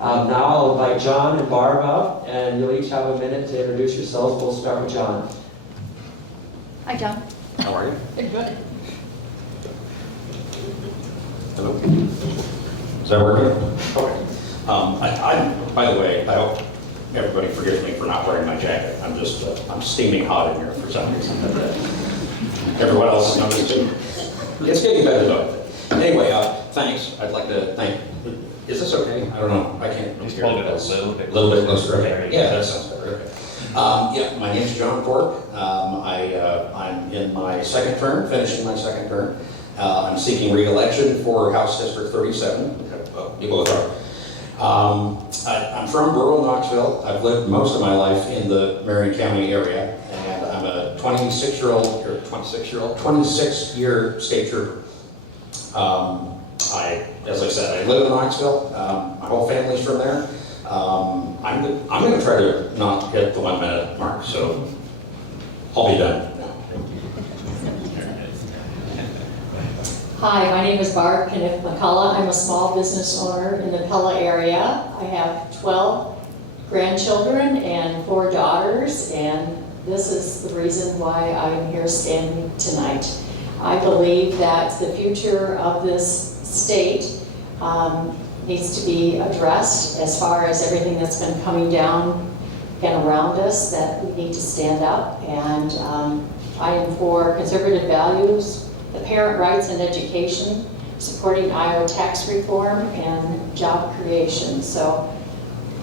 Now I'll invite John and Barb up, and you'll each have a minute to introduce yourselves. We'll start with John. Hi, John. How are you? Good. Hello? Is that working? Okay. By the way, I hope everybody forgives me for not wearing my jacket. I'm steaming hot in here for some reason. Everyone else is noticed too. It's getting better though. Anyway, thanks. I'd like to thank, is this okay? I don't know. I can't Just hear hold it it. a Little bit closer. Okay. Yeah, that sounds better. Okay. Yeah, my name's John Thorup. I'm in my second term, finishing my second term. I'm seeking re-election for House District 37. You both are. I'm from rural Knoxville. I've lived most of my life in the Marion County area, and I'm a 26-year state trooper. As I said, I live in Knoxville. My whole family's from there. I'm going to try to not hit the 1 minute mark, so I'll be done now. Hi, my name is Barb, Kniff, McCulla. I'm a small business owner in the Pella area. I have 12 grandchildren and 4 daughters, and this is the reason why I'm here standing tonight. I believe that the future of this state needs to be addressed as far as everything that's been coming down and around us, that we need to stand up. And I am for conservative values, the parent rights and education, supporting Iowa tax reform, and job creation. So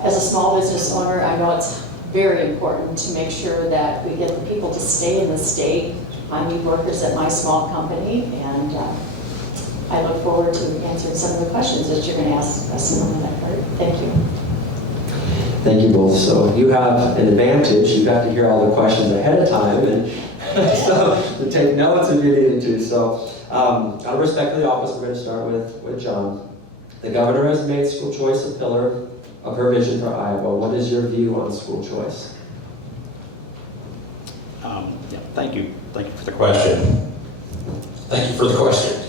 as a small business owner, I know it's very important to make sure that we get the people to stay in the state. I need workers at my small company, and I look forward to answering some of the questions that you're going to ask us in a minute. Thank you. Thank you both. So you have an advantage. You got to hear all the questions ahead of time, and so to take notes if you needed to. So out of respect for the office, we're going to start with John. The governor has made school choice a pillar of her vision for Iowa. What is your view on school choice? Yeah, thank you. Thank you for the question. Thank you for the question.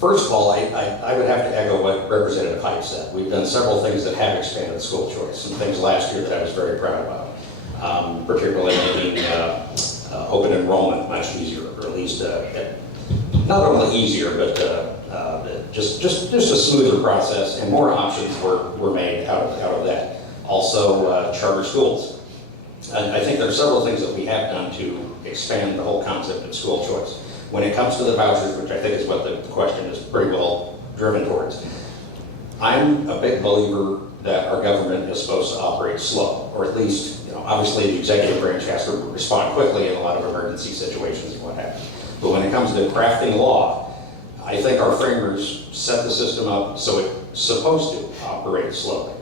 First of all, I would have to echo what Representative Height said. We've done several things that have expanded school choice, some things last year that I was very proud about, particularly making open enrollment much easier, or at least not only easier, but just a smoother process, and more options were made out of that. Also, charter schools. And I think there are several things that we have done to expand the whole concept of school choice. When it comes to the vouchers, which I think is what the question is pretty well driven towards, I'm a big believer that our government is supposed to operate slow, or at least, obviously the executive branch has to respond quickly in a lot of emergency situations and what have you. But when it comes to crafting law, I think our framers set the system up so it's supposed to operate slowly.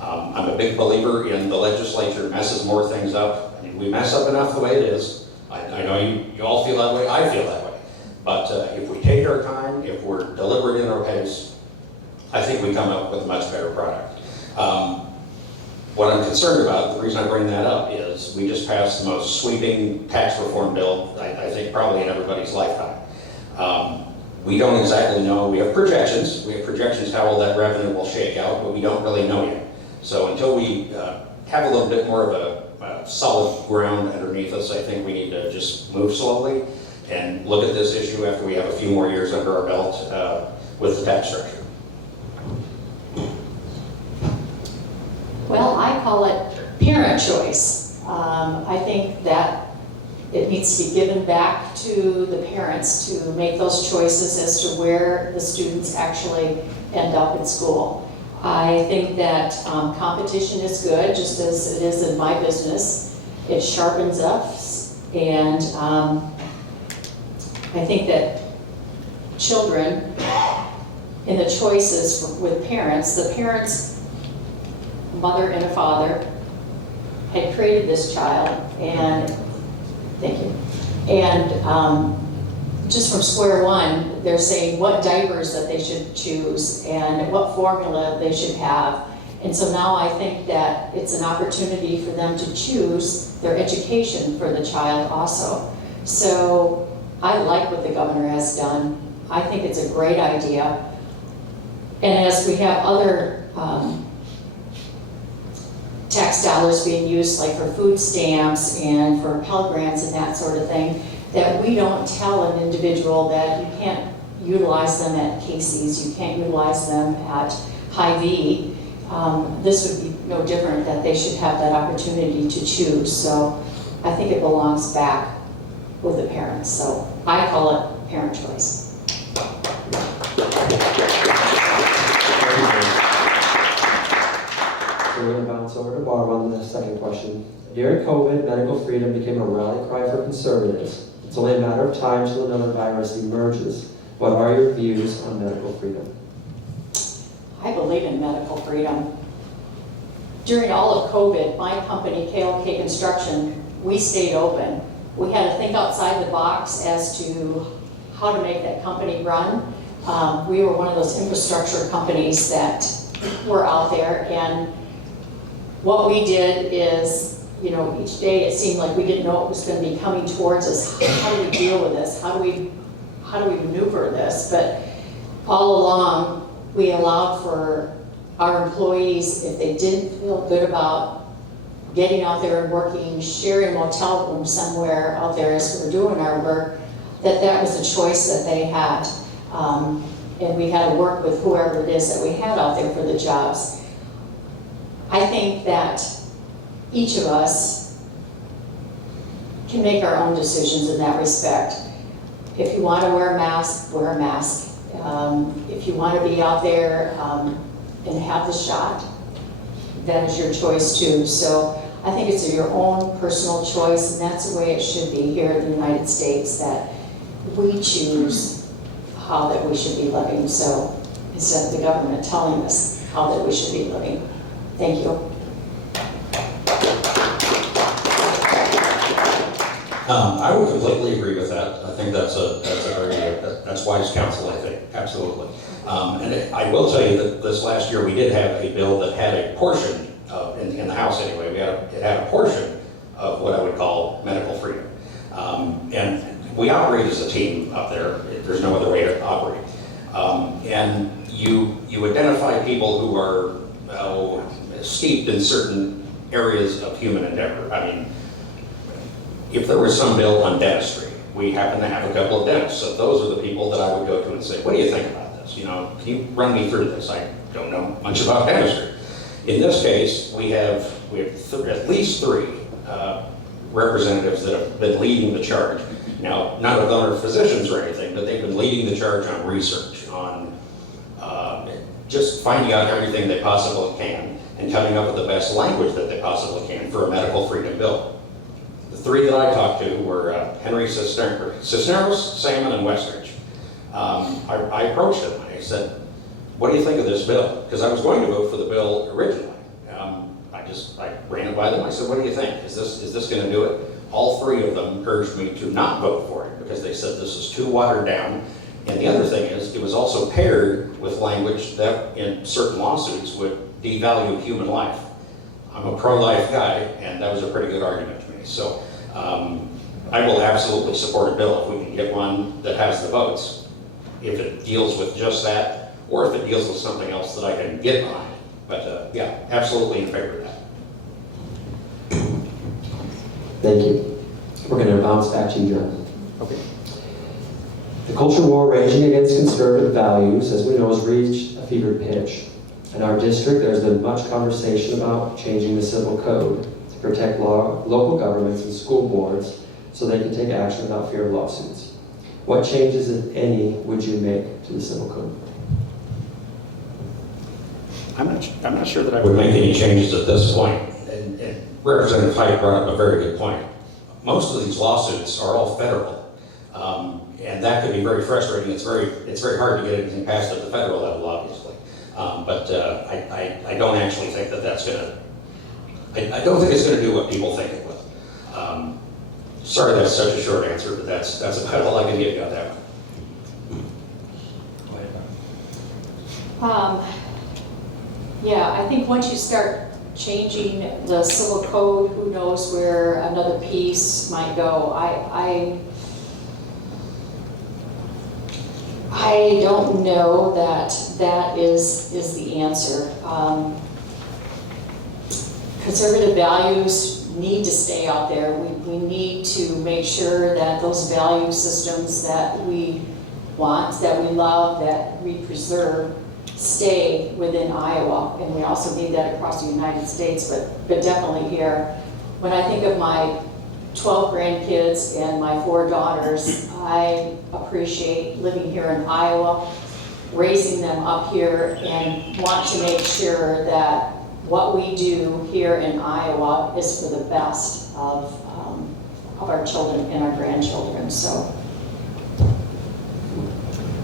I'm a big believer in the legislature messes more things up. I mean, we mess up enough the way it is. I know you all feel that way, I feel that way. But if we take our time, if we're deliberate in our pace, I think we come up with a much better product. What I'm concerned about, the reason I bring that up, is we just passed the most sweeping tax reform bill, I think probably in everybody's lifetime. We don't exactly know, we have projections how all that revenue will shake out, but we don't really know yet. So until we have a little bit more of a solid ground underneath us, I think we need to just move slowly and look at this issue after we have a few more years under our belt with the tax structure. Well, I call it parent choice. I think that it needs to be given back to the parents to make those choices as to where the students actually end up in school. I think that competition is good, just as it is in my business. It sharpens us, and I think that children, in the choices with parents, the parents, mother and a father, had created this child, and thank you. And just from square one, they're saying what diapers that they should choose and what formula they should have. And so now I think that it's an opportunity for them to choose their education for the child also. So I like what the governor has done. I think it's a great idea. And as we have other tax dollars being used like for food stamps and for Pell Grants and that sort of thing, that we don't tell an individual that you can't utilize them at Casey's, you can't utilize them at Hy-Vee. This would be no different, that they should have that opportunity to choose. So I think it belongs back with the parents. So I call it parent choice. So we're going to bounce over to Barb on the second question. During COVID, medical freedom became a rally cry for conservatives. It's only a matter of time till another virus emerges. What are your views on medical freedom? I believe in medical freedom. During all of COVID, my company, KLK Construction, we stayed open. We had to think outside the box as to how to make that company run. We were one of those infrastructure companies that were out there, and what we did is, you know, each day it seemed like we didn't know what was going to be coming towards us. How do we deal with this? How do we maneuver this? But all along, we allowed for our employees, if they didn't feel good about getting out there and working, sharing a motel room somewhere out there as we were doing our work, that was a choice that they had. And we had to work with whoever it is that we had out there for the jobs. I think that each of us can make our own decisions in that respect. If you want to wear a mask, wear a mask. If you want to be out there and have the shot, that is your choice too. So I think it's your own personal choice, and that's the way it should be here in the United States, that we choose how that we should be living. So instead of the government telling us how that we should be living. Thank you. I would completely agree with that. I think that's that's wise counsel, I think, absolutely. And I will tell you that this last year we did have a bill that had a portion of, in the House anyway, it had a portion of what I would call medical freedom. And we operate as a team up there. There's no other way to operate. And you identify people who are steeped in certain areas of human endeavor. I mean, if there was some bill on dentistry, we happen to have a couple of dentists, so those are the people that I would go to and say, what do you think about this? You know, can you run me through this? I don't know much about dentistry. In this case, we have at least three representatives that have been leading the charge. Now, none of them are physicians or anything, but they've been leading the charge on research, on just finding out everything they possibly can and coming up with the best language that they possibly can for a medical freedom bill. The three that I talked to were Henry Cisneros, Salmon, and Westridge. I approached them and I said, what do you think of this bill? Because I was going to vote for the bill originally. I ran it by them. I said, what do you think? Is this going to do it? All three of them urged me to not vote for it because they said this is too watered down. And the other thing is, it was also paired with language that in certain lawsuits would devalue human life. I'm a pro-life guy, and that was a pretty good argument to me. So I will absolutely support a bill if we can get one that has the votes, if it deals with just that, or if it deals with something else that I can get behind. But yeah, absolutely in favor of that. Thank you. We're going to bounce back to you, John. Okay. The culture war raging against conservative values, as we know, has reached a fevered pitch. In our district, there's been much conversation about changing the civil code to protect local governments and school boards so they can take action without fear of lawsuits. What changes, if any, would you make to the civil code? I'm not sure that I Would make any changes at this point. And Representative Height brought up a very good point. Most of these lawsuits are all federal. And that could be very frustrating. It's very hard to get anything passed at the federal level, obviously. But I don't actually think that's going to, I don't think it's going to do what people think it will. Sorry that's such a short answer, but that's about all I can give you on that one. Yeah, I think once you start changing the civil code, who knows where another piece might go. I don't know that that is the answer. Conservative values need to stay out there. We need to make sure that those value systems that we want, that we love, that we preserve, stay within Iowa. And we also need that across the United States, but definitely here. When I think of my 12 grandkids and my 4 daughters, I appreciate living here in Iowa, raising them up here, and want to make sure that what we do here in Iowa is for the best of our children and our grandchildren. So,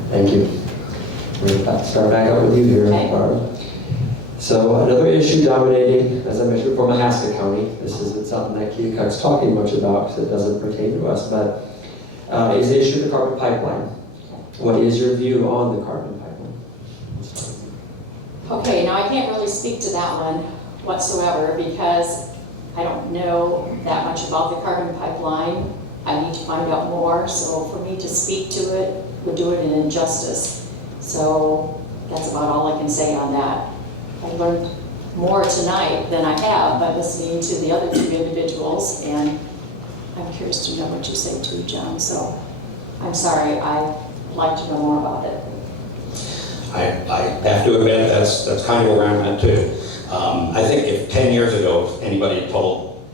Thank you. We're going to start back out with you here, Okay. Barb. So another issue dominating, as I mentioned before, Mahaska County. This isn't something that Keokuk's talking much about because it doesn't pertain to us, but is the issue of the carbon pipeline. What is your view on the carbon pipeline? okay, now I can't really speak to that one whatsoever because I don't know that much about the carbon pipeline. I need to find out more, so for me to speak to it would do it an injustice. So that's about all I can say on that. I learned more tonight than I have by listening to the other 2 individuals, and I'm curious to know what you say too, John. So I'm sorry, I'd like to know more about it. I have to admit that's kind of where I'm at too. I think if 10 years ago anybody had told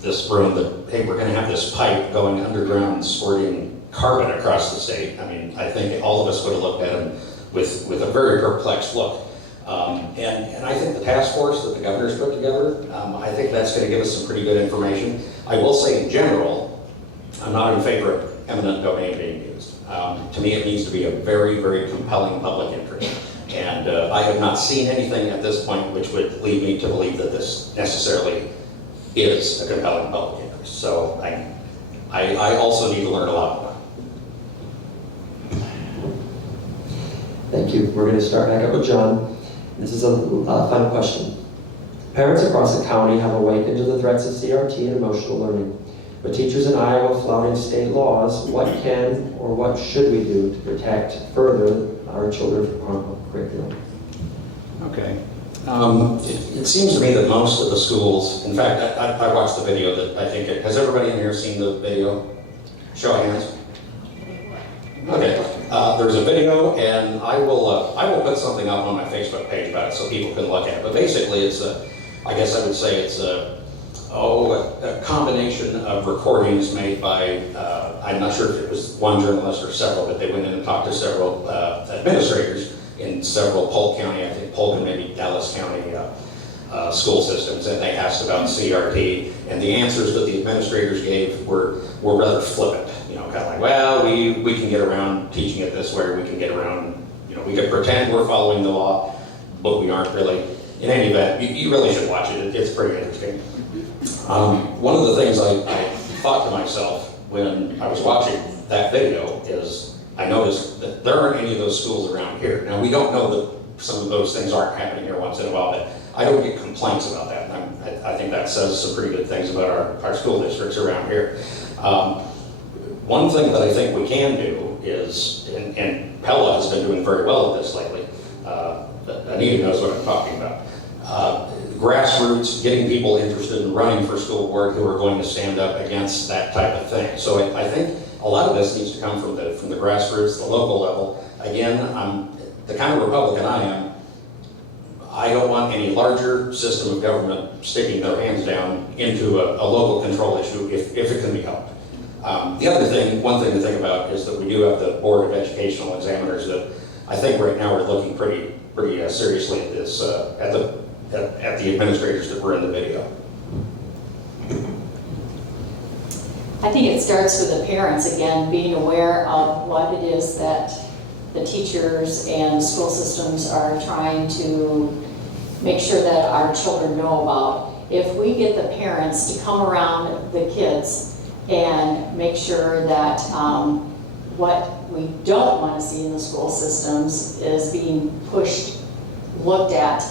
this room that, hey, we're going to have this pipe going underground and squirting carbon across the state, I mean, I think all of us would have looked at him with a very perplexed look. And I think the task force that the governor's put together, I think that's going to give us some pretty good information. I will say in general, I'm not in favor of eminent domain being used. To me, it needs to be a very, very compelling public interest. And I have not seen anything at this point which would lead me to believe that this necessarily is a compelling public interest. So I also need to learn a lot more. Thank you. We're going to start back up with John. This is a final question. Parents across the county have awakened to the threats of CRT and emotional learning. But teachers in Iowa flouting state laws, what can or what should we do to protect further our children from harmful curriculum? Okay. It seems to me that most of the schools, in fact, I watched the video that I think, has everybody in here seen the video? Show of hands. Okay, there's a video, and I will put something up on my Facebook page about it so people can look at it. But basically, it's I guess I would say it's a combination of recordings made by, I'm not sure if it was one journalist or several, but they went in and talked to several administrators in several Polk County, I think Polk and maybe Dallas County school systems, and they asked about CRT, and the answers that the administrators gave were rather flippant. You know, kind of like, well, we can get around teaching it this way, or we can get around, you know, we could pretend we're following the law, but we aren't really. In any event, you really should watch it. It's pretty interesting. One of the things I thought to myself when I was watching that video is I noticed that there aren't any of those schools around here. Now, we don't know that some of those things aren't happening here once in a while, but I don't get complaints about that. I think that says some pretty good things about our school districts around here. One thing that I think we can do is, and Pella has been doing very well at this lately, Anita knows what I'm talking about, grassroots, getting people interested in running for school board who are going to stand up against that type of thing. So I think a lot of this needs to come from the grassroots, the local level. Again, I'm the kind of Republican I am. I don't want any larger system of government sticking their hands down into a local control issue if it can be helped. The other thing, one thing to think about is that we do have the Board of Educational Examiners that I think right now are looking pretty seriously at this, at the administrators that were in the video. I think it starts with the parents, again, being aware of what it is that the teachers and school systems are trying to make sure that our children know about. If we get the parents to come around the kids and make sure that what we don't want to see in the school systems is being pushed, looked at,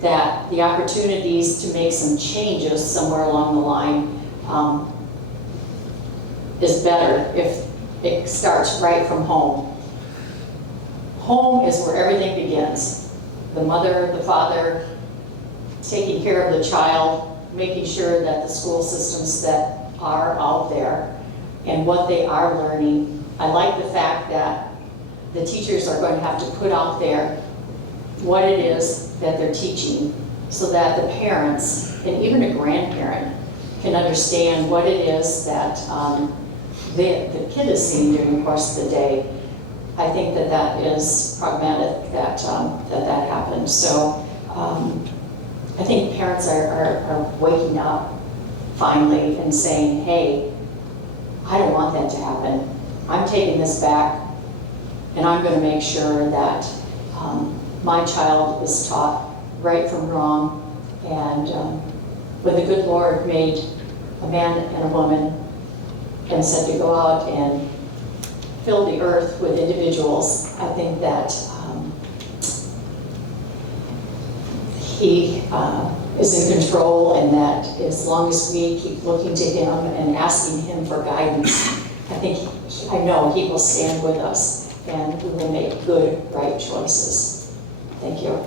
that the opportunities to make some changes somewhere along the line is better if it starts right from home. home is where everything begins. The mother, the father, taking care of the child, making sure that the school systems that are out there and what they are learning. I like the fact that the teachers are going to have to put out there what it is that they're teaching so that the parents and even a grandparent can understand what it is that the kid is seeing during the course of the day. I think that that is pragmatic that that happened. So I think parents are waking up finally and saying, hey, I don't want that to happen. I'm taking this back and I'm going to make sure that my child is taught right from wrong. And when the good Lord made a man and a woman and said to go out and fill the earth with individuals, I think that he is in control, and that as long as we keep looking to him and asking him for guidance, I know he will stand with us and we will make good, right choices. Thank you.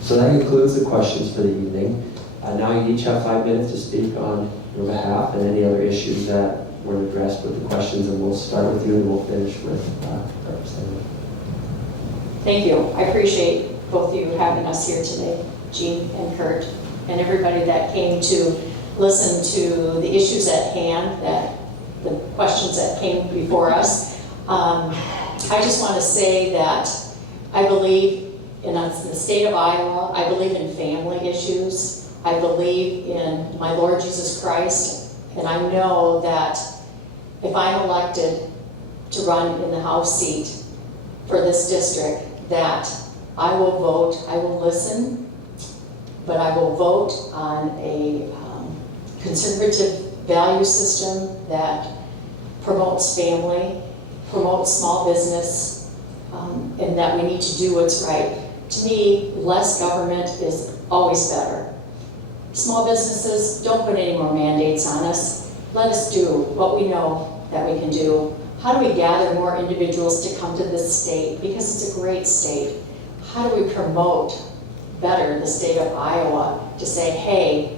So that concludes the questions for the evening. Now you each have 5 minutes to speak on your behalf and any other issues that were addressed with the questions, and we'll start with you and we'll finish with Representative. Thank you. I appreciate both of you having us here today, Jean and Kurt, and everybody that came to listen to the issues at hand, that the questions that came before us. I just want to say that I believe in the state of Iowa. I believe in family issues. I believe in my Lord Jesus Christ, and I know that if I'm elected to run in the House seat for this district, that I will vote, I will listen, but I will vote on a conservative value system that promotes family, promotes small business, and that we need to do what's right. To me, less government is always better. Small businesses, don't put any more mandates on us. Let us do what we know that we can do. How do we gather more individuals to come to this state? Because it's a great state. How do we promote better the state of Iowa to say, hey,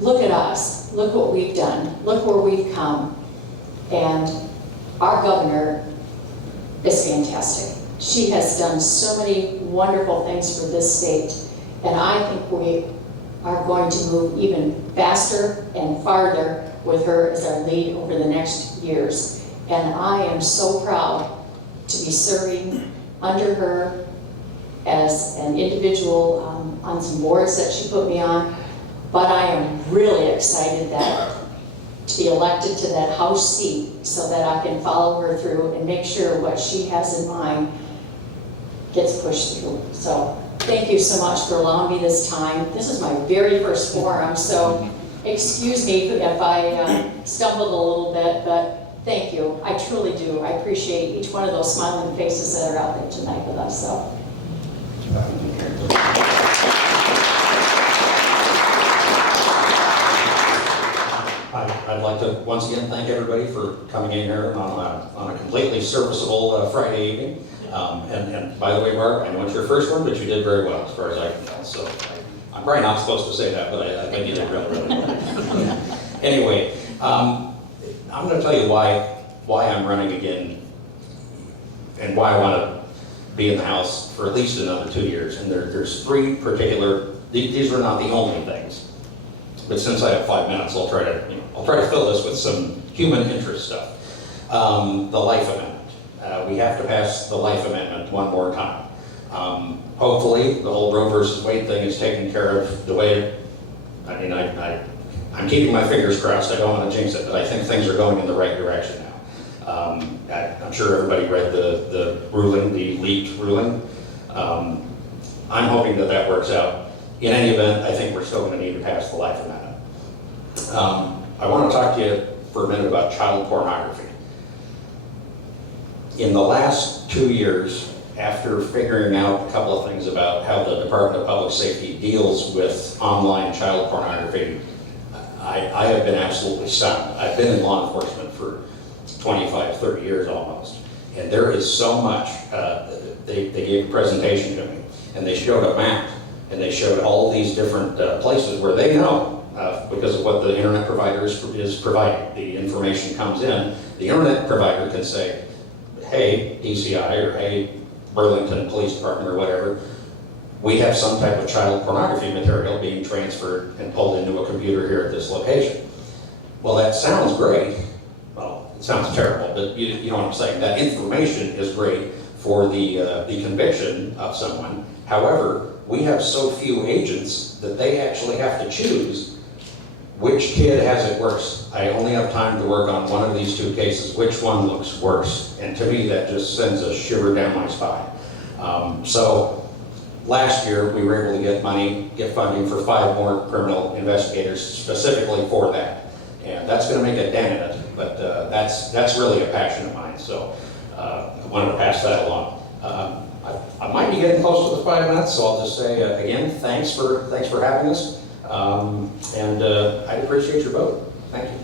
look at us, look what we've done, look where we've come. And our governor is fantastic. She has done so many wonderful things for this state, and I think we are going to move even faster and farther with her as our lead over the next years. And I am so proud to be serving under her as an individual on some boards that she put me on, but I am really excited to be elected to that House seat so that I can follow her through and make sure what she has in mind gets pushed through. So thank you so much for allowing me this time. This is my very first forum, so excuse me if I stumbled a little bit, but thank you. I truly do. I appreciate each one of those smiling faces that are out there tonight with us. So. I'd like to once again thank everybody for coming in here on a completely serviceable Friday evening. And by the way, Barb, I know it's your first one, but you did very well as far as I can tell. So I'm probably not supposed to say that, but I think you did really, really well. Anyway, I'm going to tell you why I'm running again and why I want to be in the House for at least another 2 years. And there's three particular, these are not the only things. But since I have 5 minutes, I'll try to fill this with some human interest stuff. The Life Amendment. We have to pass the Life Amendment one more time. Hopefully, the whole Roe versus Wade thing is taken care of the way, I'm keeping my fingers crossed. I don't want to jinx it, but I think things are going in the right direction now. I'm sure everybody read the ruling, the leaked ruling. I'm hoping that works out. In any event, I think we're still going to need to pass the Life Amendment. I want to talk to you for a minute about child pornography. In the last 2 years, after figuring out a couple of things about how the Department of Public Safety deals with online child pornography, I have been absolutely stunned. I've been in law enforcement for 25, 30 years almost, And there is so much. They gave a presentation to me, and they showed a map, and they showed all these different places where they know, because of what the internet provider is providing. The information comes in, the internet provider can say, hey, DCI, or hey, Burlington Police Department, or whatever, we have some type of child pornography material being transferred and pulled into a computer here at this location. Well, that sounds great. Well, it sounds terrible, but you know what I'm saying. That information is great for the conviction of someone. However, we have so few agents that they actually have to choose which kid has it worse. I only have time to work on one of these two cases. Which one looks worse? And to me, that just sends a shiver down my spine. So last year, we were able to get funding for 5 more criminal investigators specifically for that. And that's going to make a dent in it, but that's really a passion of mine. So I wanted to pass that along. I might be getting close to the 5 minutes, so I'll just say again, thanks for having us, and I'd appreciate your vote. Thank you.